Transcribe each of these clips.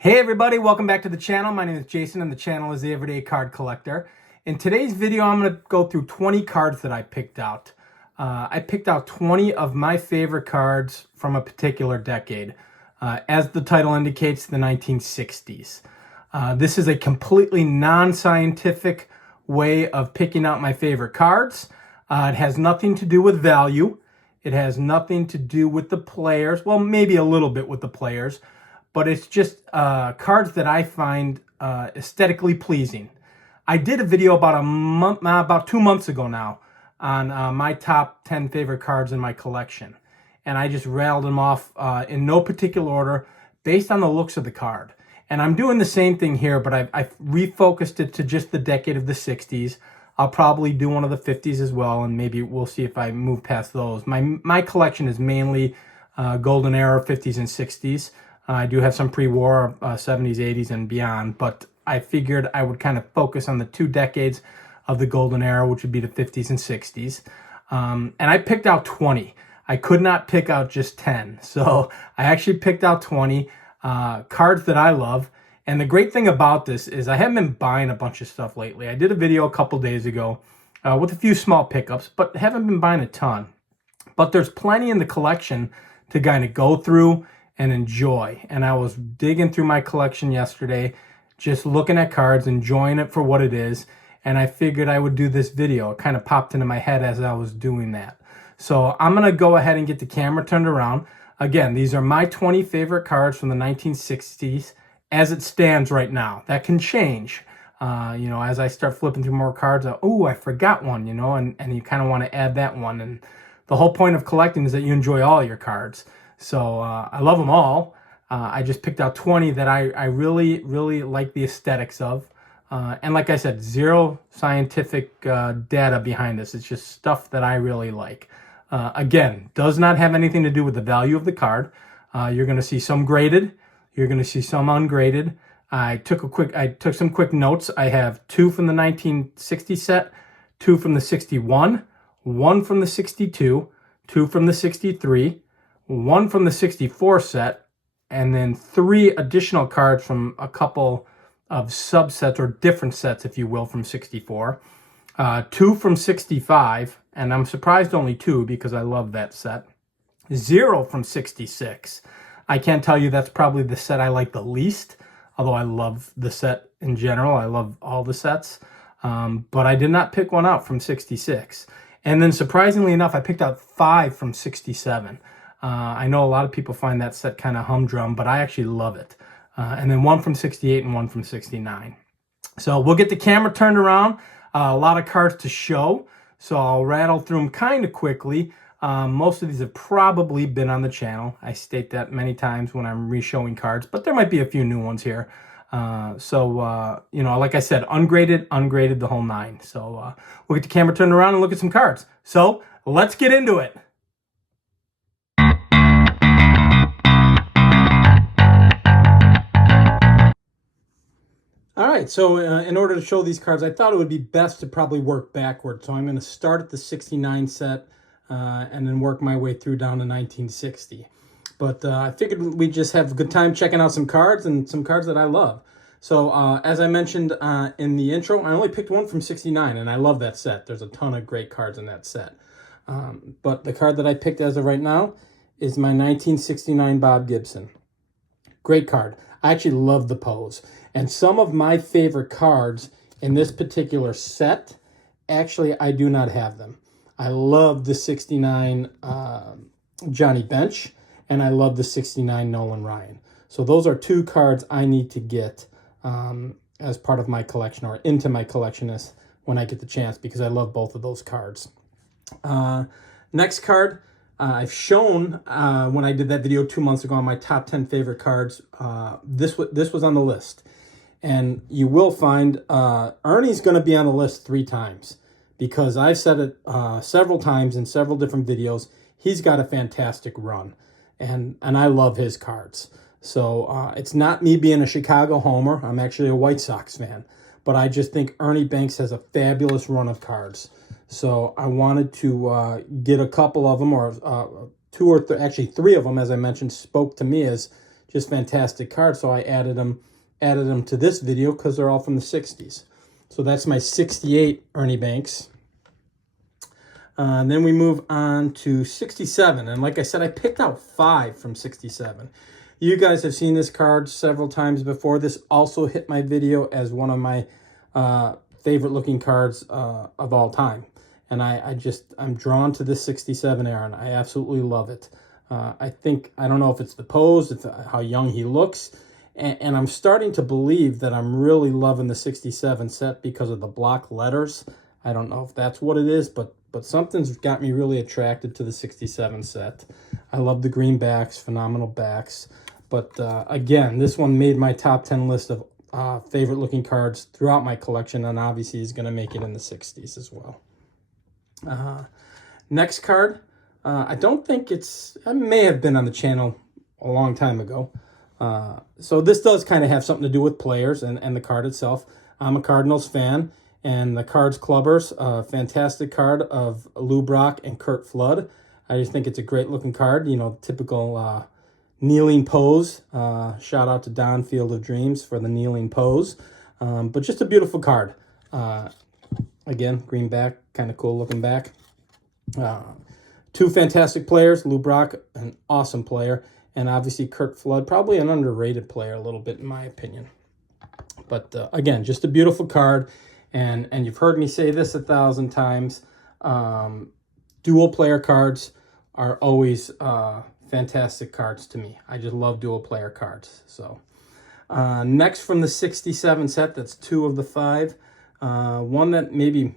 Hey everybody, welcome back to the channel. My name is Jason and the channel is The Everyday Card Collector. In today's video, I'm going to go through 20 cards that I picked out. I picked out 20 of my favorite cards from a particular decade. As the title indicates, the 1960s. This is a completely non-scientific way of picking out my favorite cards. It has nothing to do with value. It has nothing to do with the players. Well, maybe a little bit with the players. But it's just cards that I find aesthetically pleasing. I did a video about 2 months ago now on my top 10 favorite cards in my collection. And I just rattled them off in no particular order based on the looks of the card. And I'm doing the same thing here, but I've refocused it to just the decade of the 60s. I'll probably do one of the 50s as well, and maybe we'll see if I move past those. My collection is mainly golden era, 50s and 60s. I do have some pre-war 70s, 80s, and beyond, but I figured I would kind of focus on the 2 decades of the golden era, which would be the 50s and 60s. And I picked out 20. I could not pick out just 10. So I actually picked out 20 cards that I love. And the great thing about this is I haven't been buying a bunch of stuff lately. I did a video a couple days ago with a few small pickups, but haven't been buying a ton. But there's plenty in the collection to kind of go through and enjoy. And I was digging through my collection yesterday, just looking at cards, enjoying it for what it is. And I figured I would do this video. It kind of popped into my head as I was doing that. So I'm going to go ahead and get the camera turned around. Again, these are my 20 favorite cards from the 1960s as it stands right now. That can change. As I start flipping through more cards, I forgot one, and you kind of want to add that one. And the whole point of collecting is that you enjoy all your cards. So I love them all. I just picked out 20 that I really, really like the aesthetics of. And like I said, zero scientific data behind this. It's just stuff that I really like. Again, does not have anything to do with the value of the card. You're going to see some graded. You're going to see some ungraded. I took some quick notes. I have 2 from the 1960 set, 2 from the 61, 1 from the 62, 2 from the 63, 1 from the 64 set, and then 3 additional cards from a couple of subsets or different sets, if you will, from 64. 2 from 65, and I'm surprised only 2 because I love that set. 0 from 66. I can't tell you that's probably the set I like the least, although I love the set in general. I love all the sets, but I did not pick one out from 66. And then surprisingly enough, I picked out 5 from 67. I know a lot of people find that set kind of humdrum, but I actually love it. And then 1 from 68 and 1 from 69. So we'll get the camera turned around. A lot of cards to show, so I'll rattle through them kind of quickly. Most of these have probably been on the channel. I state that many times when I'm re-showing cards, but there might be a few new ones here. Like I said, ungraded, the whole 9. So we'll get the camera turned around and look at some cards. So let's get into it. All right, so in order to show these cards, I thought it would be best to probably work backwards. So I'm going to start at the 69 set and then work my way through down to 1960. But I figured we'd just have a good time checking out some cards and some cards that I love. So as I mentioned in the intro, I only picked 1 from 69, and I love that set. There's a ton of great cards in that set. But the card that I picked as of right now is my 1969 Bob Gibson. Great card. I actually love the pose. And some of my favorite cards in this particular set, actually, I do not have them. I love the 69 Johnny Bench, and I love the 69 Nolan Ryan. So those are 2 cards I need to get as part of my collection or into my collection when I get the chance, because I love both of those cards. Next card, I've shown when I did that video 2 months ago on my top 10 favorite cards. This was on the list. And you will find Ernie's going to be on the list 3 times because I've said it several times in several different videos. He's got a fantastic run, and I love his cards. So it's not me being a Chicago homer. I'm actually a White Sox fan, but I just think Ernie Banks has a fabulous run of cards. So I wanted to get a couple of them, or 2 or actually 3 of them, as I mentioned, spoke to me as Just fantastic cards. So I added them to this video because they're all from the 60s. So that's my 68 Ernie Banks. Then we move on to 67. And like I said, I picked out 5 from 67. You guys have seen this card several times before. This also hit my video as one of my favorite looking cards of all time. And I'm drawn to this 67 Aaron. I absolutely love it. I don't know if it's the pose, it's how young he looks. And I'm starting to believe that I'm really loving the 67 set because of the block letters. I don't know if that's what it is, but something's got me really attracted to the 67 set. I love the green backs, phenomenal backs. But again, this one made my top 10 list of favorite looking cards throughout my collection, and obviously he's going to make it in the 60s as well. Next card, I don't think it may have been on the channel a long time ago. So this does kind of have something to do with players and the card itself. I'm a Cardinals fan, and the Cards Clubbers, a fantastic card of Lou Brock and Curt Flood. I just think it's a great looking card, you know, typical kneeling pose. Shout out to Don Field of Dreams for the kneeling pose. But just a beautiful card. Again, green back, kind of cool looking back. 2 fantastic players. Lou Brock, an awesome player. And obviously Curt Flood, probably an underrated player a little bit in my opinion. But again, just a beautiful card. And you've heard me say this 1,000 times. Dual player cards are always fantastic cards to me. I just love dual player cards. So next from the 67 set, that's 2 of the 5. One that maybe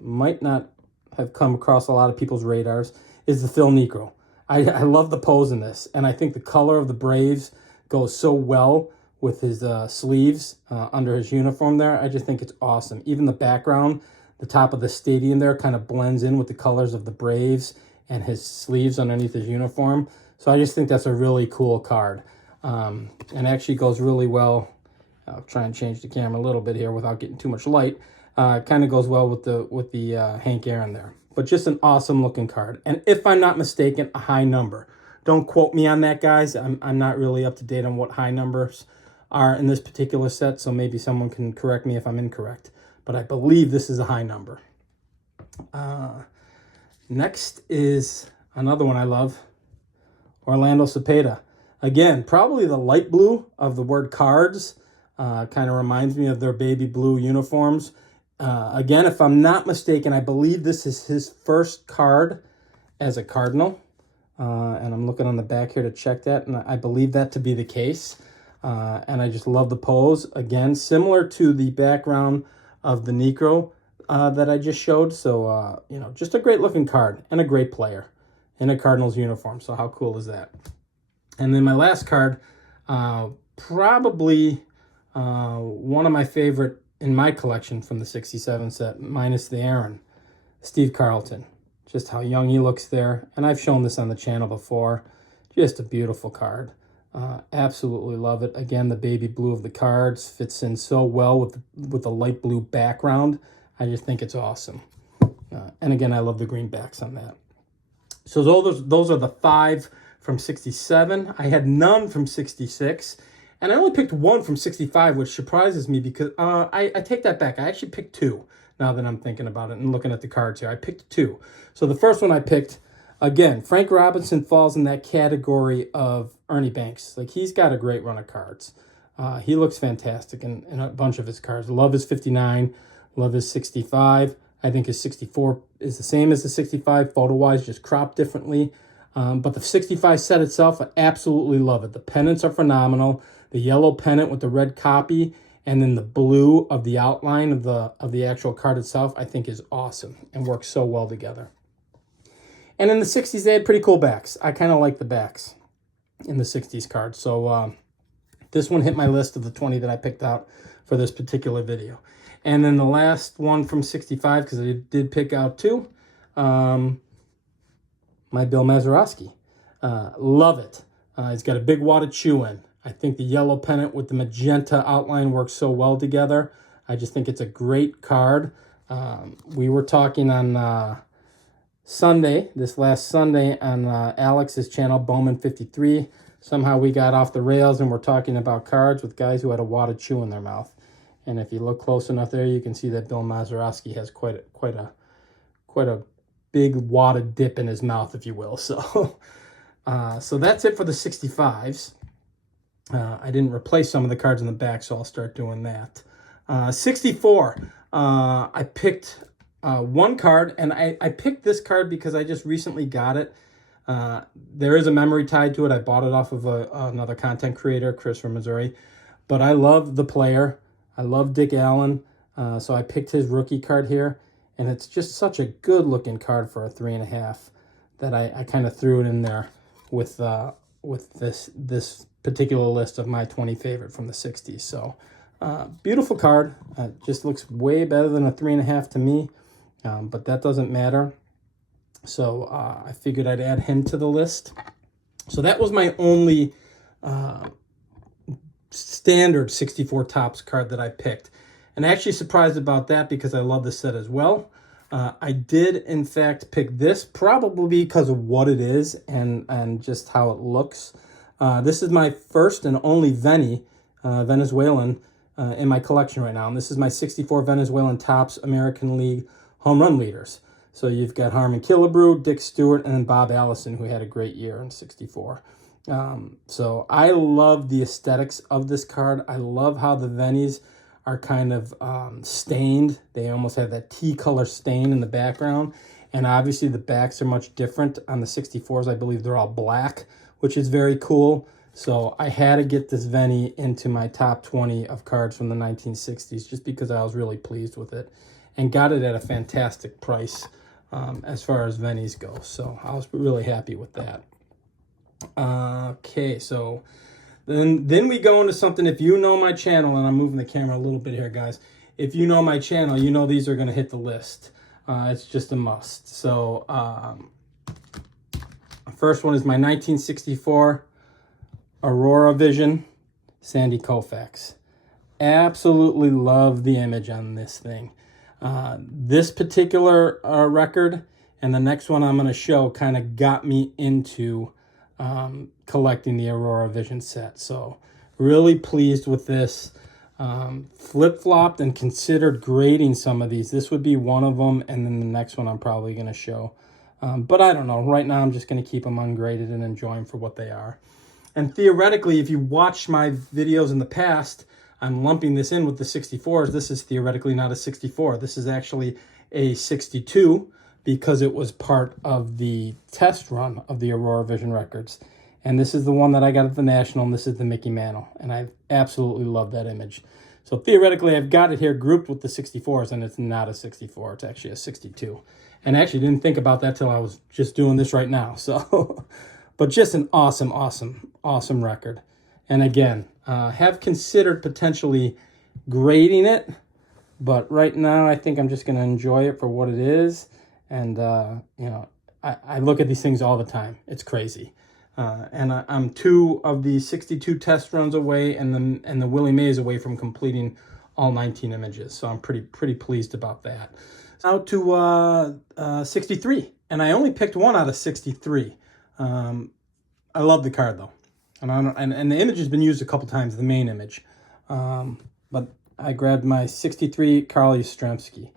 might not have come across a lot of people's radars is the Phil Niekro. I love the pose in this, and I think the color of the Braves goes so well with his sleeves under his uniform there. I just think it's awesome. Even the background, the top of the stadium there kind of blends in with the colors of the Braves and his sleeves underneath his uniform. So I just think that's a really cool card. And actually goes really well. I'll try and change the camera a little bit here without getting too much light. Kind of goes well with the Hank Aaron there. But just an awesome looking card. And if I'm not mistaken, a high number. Don't quote me on that, guys. I'm not really up to date on what high numbers are in this particular set, so maybe someone can correct me if I'm incorrect. But I believe this is a high number. Next is another one I love, Orlando Cepeda. Again, probably the light blue of the word cards. Kind of reminds me of their baby blue uniforms. Again, if I'm not mistaken, I believe this is his first card as a Cardinal. And I'm looking on the back here to check that, and I believe that to be the case. And I just love the pose. Again, similar to the background of the Niekro that I just showed. So, you know, just a great looking card and a great player in a Cardinals uniform. So how cool is that? And then my last card, probably one of my favorite in my collection from the 67 set, minus the Aaron, Steve Carlton. Just how young he looks there. And I've shown this on the channel before. Just a beautiful card. Absolutely love it. Again, the baby blue of the cards fits in so well with the light blue background. I just think it's awesome. And again, I love the green backs on that. So those are the 5 from 67. I had none from 66. And I only picked 1 from 65, which surprises me because I take that back. I actually picked 2 now that I'm thinking about it and looking at the cards here. I picked 2. So the first one I picked, again, Frank Robinson falls in that category of Ernie Banks. Like, he's got a great run of cards. He looks fantastic in a bunch of his cards. Love his 59. Love his 65. I think his 64 is the same as the 65 photo-wise, just cropped differently. But the 65 set itself, I absolutely love it. The pennants are phenomenal. The yellow pennant with the red copy and then the blue of the outline of the actual card itself, I think is awesome and works so well together. And in the 60s, they had pretty cool backs. I kind of like the backs in the 60s cards. So this one hit my list of the 20 that I picked out for this particular video. And then the last one from 65, because I did pick out 2, my Bill Mazeroski. Love it. He's got a big wad of chew in. I think the yellow pennant with the magenta outline works so well together. I just think it's a great card. We were talking on Sunday, this last Sunday, on Alex's channel, Bowman 53, somehow we got off the rails and we're talking about cards with guys who had a wad of chew in their mouth. And if you look close enough there, you can see that Bill Mazeroski has quite a big wad of dip in his mouth, if you will. So, so that's it for the 65s. I didn't replace some of the cards in the back, so I'll start doing that. 64. I picked one card, and I picked this card because I just recently got it. There is a memory tied to it. I bought it off of another content creator, Chris from Missouri. But I love the player. I love Dick Allen. So I picked his rookie card here. And it's just such a good-looking card for a 3.5 that I kind of threw it in there with this particular list of my 20 favorite from the 60s. So beautiful card. Just looks way better than a 3.5 to me. But that doesn't matter. So I figured I'd add him to the list. So that was my only standard 64 Topps card that I picked. And actually surprised about that because I love this set as well. I did, in fact, pick this probably because of what it is and just how it looks. This is my first and only Venezuelan in my collection right now. And this is my 64 Venezuelan Topps American League home run leaders. So you've got Harmon Killebrew, Dick Stewart, and then Bob Allison, who had a great year in 64. So I love the aesthetics of this card. I love how the Vennies are kind of stained. They almost have that tea color stain in the background. And obviously the backs are much different. On the 64s, I believe they're all black, which is very cool. So I had to get this Venny into my top 20 of cards from the 1960s just because I was really pleased with it and got it at a fantastic price as far as Vennies go. So I was really happy with that. Okay, so then we go into something. If you know my channel, and I'm moving the camera a little bit here, guys. If you know my channel, you know these are going to hit the list. It's just a must. So first one is my 1964 Aurora Vision Sandy Koufax. Absolutely love the image on this thing. This particular record and the next one I'm going to show kind of got me into collecting the Aurora Vision set. So really pleased with this. Flip-flopped and considered grading some of these. This would be one of them, and then the next one I'm probably going to show. But I don't know. Right now I'm just going to keep them ungraded and enjoy them for what they are. And theoretically, if you watch my videos in the past, I'm lumping this in with the 64s. This is theoretically not a 64. This is actually a 62 because it was part of the test run of the Aurora Vision records. And this is the one that I got at the National, and this is the Mickey Mantle. And I absolutely love that image. So theoretically, I've got it here grouped with the 64s, and it's not a 64. It's actually a 62. And I actually didn't think about that till I was just doing this right now. So, but just an awesome, awesome, awesome record. And again, have considered potentially grading it, but right now I think I'm just going to enjoy it for what it is. And, you know, I look at these things all the time. It's crazy. And I'm 2 of the 62 test runs away, and the Willie Mays away from completing all 19 images. So I'm pretty pleased about that. Now to 63, and I only picked one out of 63. I love the card though, and the image has been used a couple times, the main image. But I grabbed my 63 Carl Yastrzemski,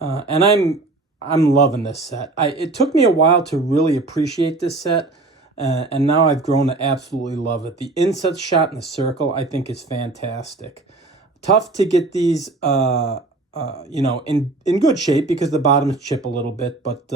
and I'm loving this set. It took me a while to really appreciate this set. And now I've grown to absolutely love it. The inset shot in the circle, I think, is fantastic. Tough to get these, you know, in good shape because the bottoms chip a little bit. But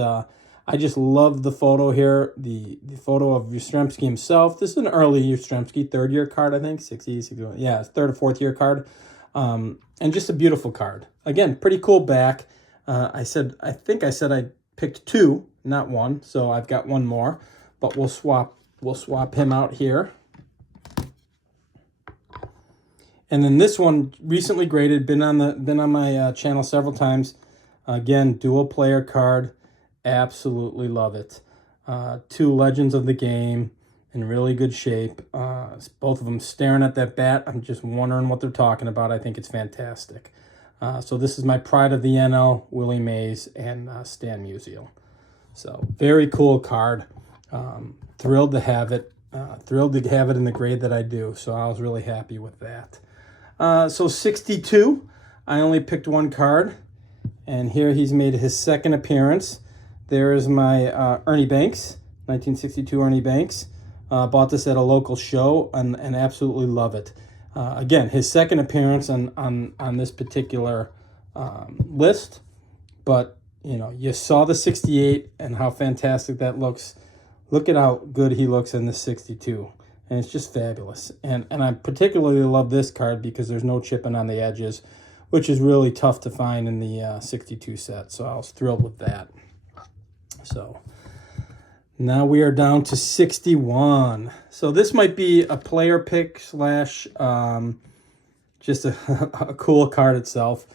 I just love the photo here. The photo of Yastrzemski himself. This is an early Yastrzemski, 3rd year card, I think. 61. Yeah, 3rd or 4th year card. And just a beautiful card. Again, pretty cool back. I think I said I picked 2, not 1. So I've got one more. But we'll swap him out here. And then this one, recently graded, been on my channel several times. Again, dual player card, absolutely love it. 2 legends of the game in really good shape. Both of them staring at that bat. I'm just wondering what they're talking about. I think it's fantastic. So this is my Pride of the NL, Willie Mays and Stan Musial. So very cool card. Thrilled to have it. Thrilled to have it in the grade that I do, so I was really happy with that. So 62, I only picked one card, and here he's made his second appearance. There is my Ernie Banks, 1962 Ernie Banks. Bought this at a local show and absolutely love it. Again, his second appearance on this particular list, but you know, you saw the 68 and how fantastic that looks. Look at how good he looks in the 62, and it's just fabulous. And I particularly love this card because there's no chipping on the edges, which is really tough to find in the 62 set. So I was thrilled with that. So now we are down to 61. So this might be a player pick slash just a cool card itself.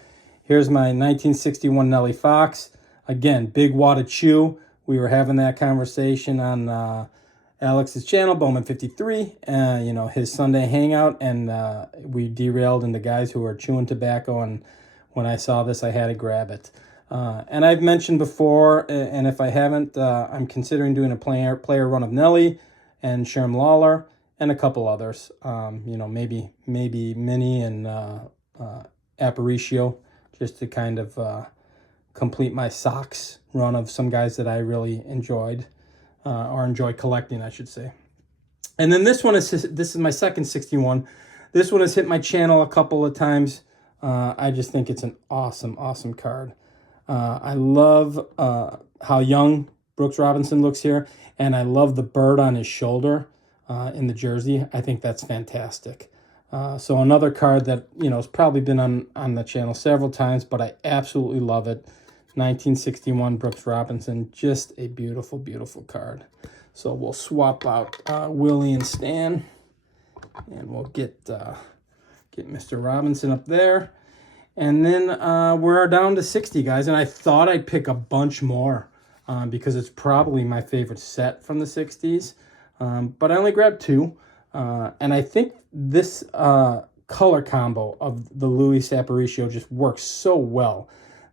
Here's my 1961 Nellie Fox. Again, big wadded shoe. We were having that conversation on Alex's channel, Bowman 53, you know, his Sunday hangout, and we derailed into guys who are chewing tobacco, and when I saw this, I had to grab it. And I've mentioned before, and if I haven't, I'm considering doing a player run of Nelly and Sherm Lawler and a couple others. You know, maybe Minnie and Aparicio, just to kind of complete my socks run of some guys that I really enjoyed, or enjoy collecting, I should say. And then this is my second 61. This one has hit my channel a couple of times. I just think it's an awesome card. I love how young Brooks Robinson looks here, and I love the bird on his shoulder in the jersey. I think that's fantastic. So another card that, you know, has probably been on the channel several times, but I absolutely love it. 1961 Brooks Robinson, just a beautiful card. So we'll swap out Willie and Stan, and we'll get Mr. Robinson up there. And then we're down to 60, guys. And I thought I'd pick a bunch more because it's probably my favorite set from the 60s. But I only grabbed two. And I think this color combo of the Luis Aparicio just works so well.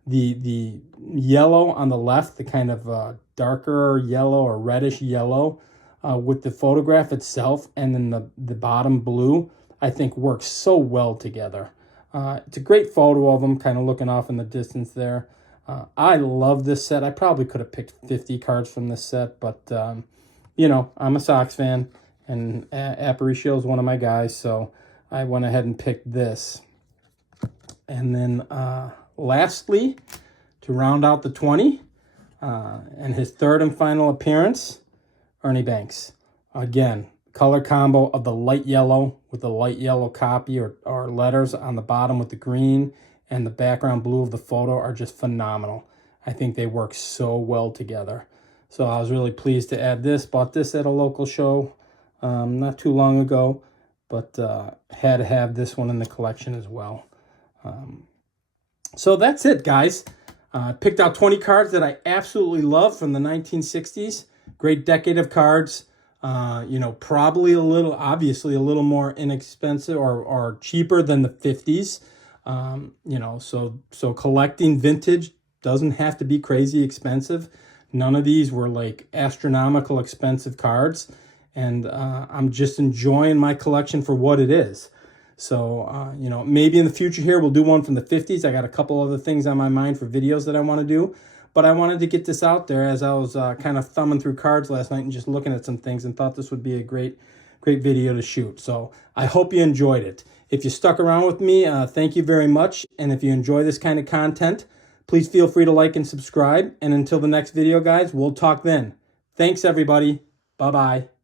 The yellow on the left, the kind of darker yellow or reddish yellow with the photograph itself, and then the bottom blue, I think works so well together. It's a great photo of him kind of looking off in the distance there. I love this set. I probably could have picked 50 cards from this set, but, you know, I'm a Sox fan, and Aparicio is one of my guys, so I went ahead and picked this. And then lastly, to round out the 20, and his third and final appearance, Ernie Banks. Again, color combo of the light yellow with the light yellow copy or letters on the bottom with the green, and the background blue of the photo are just phenomenal. I think they work so well together. So I was really pleased to add this. Bought this at a local show not too long ago, but had to have this one in the collection as well. So that's it, guys. Picked out 20 cards that I absolutely love from the 1960s. Great decade of cards. You know, probably obviously a little more inexpensive or cheaper than the 50s. You know, so collecting vintage doesn't have to be crazy expensive. None of these were like astronomical expensive cards. And I'm just enjoying my collection for what it is. So, you know, maybe in the future here, we'll do one from the 50s. I got a couple other things on my mind for videos that I want to do. But I wanted to get this out there as I was kind of thumbing through cards last night and just looking at some things, and thought this would be a great video to shoot. So I hope you enjoyed it. If you stuck around with me, thank you very much. And if you enjoy this kind of content, please feel free to like and subscribe. And until the next video, guys, we'll talk then. Thanks, everybody. Bye-bye.